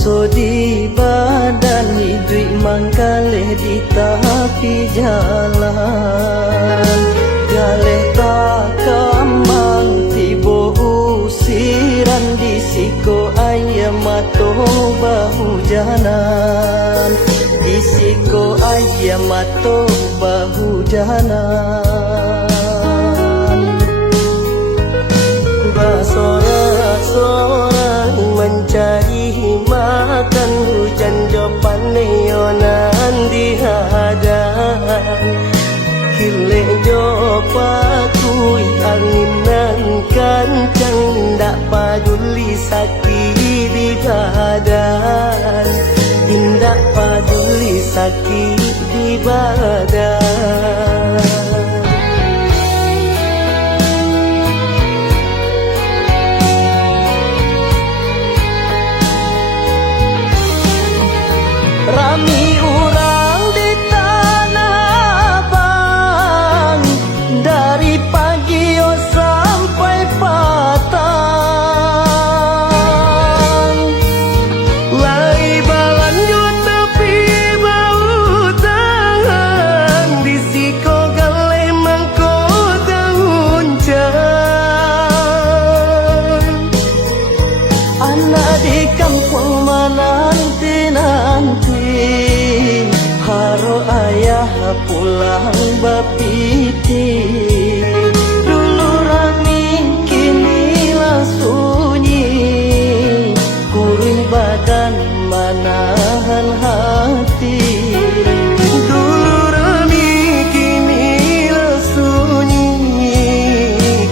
So di badan hidup mangkaleh di tepi jalan, galeh tak kamang tibo usiran di siko ayam mato bahu jalan, di siko ayam mato bahu jalan. Basorak-sorak mencari makan, hujan jopan neonan di hadan, kilek jopakui anginan kancang, ndak paduli sakit di badan, indak paduli sakit di badan. Rami urang di Tanah Abang, dari pagi sampai petang. Lai balan jut tepi bau tangan, di siko gale mangko dauncan. Anak di kampung menanti-nanti, haro ayah pulang bapiti. Dulu rami kinilah sunyi, kuring badan manahan hati. Dulu rami kinilah sunyi,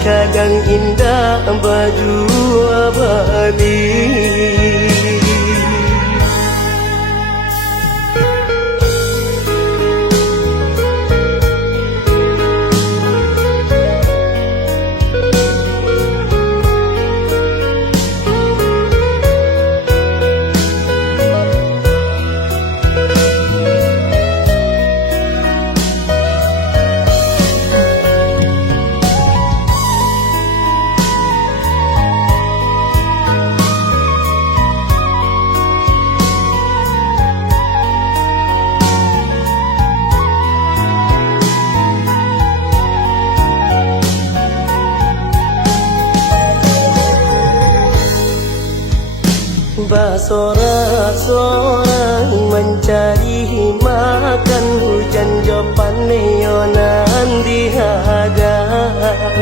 kadang indah baju abadi. Basorak-sorak mencari makan, hujan jopan neonan di hadan,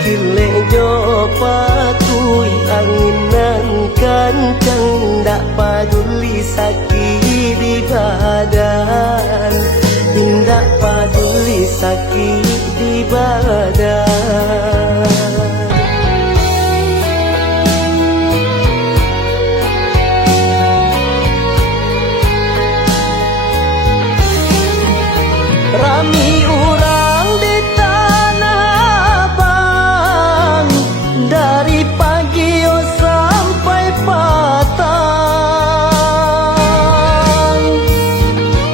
kilek jopatui anginan kancang, ndak paduli sakit di badan, ndak paduli sakit di badan. Rami urang di Tanah Abang, dari pagi sampai petang.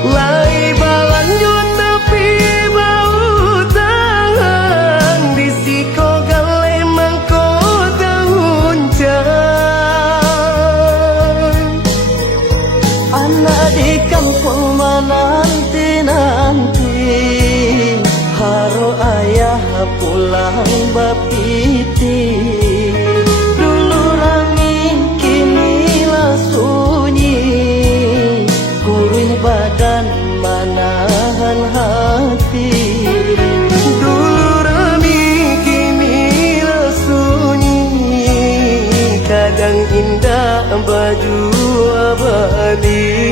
Lai balan jut tepi bau tangan, di siko gale mangko dauncan. Anak di kampung menanti-nanti, haro ayah pulang bapiti. Dulu rami kinilah sunyi, kuring badan manahan hati. Dulu rami kinilah sunyi, kadang indah baju abadi.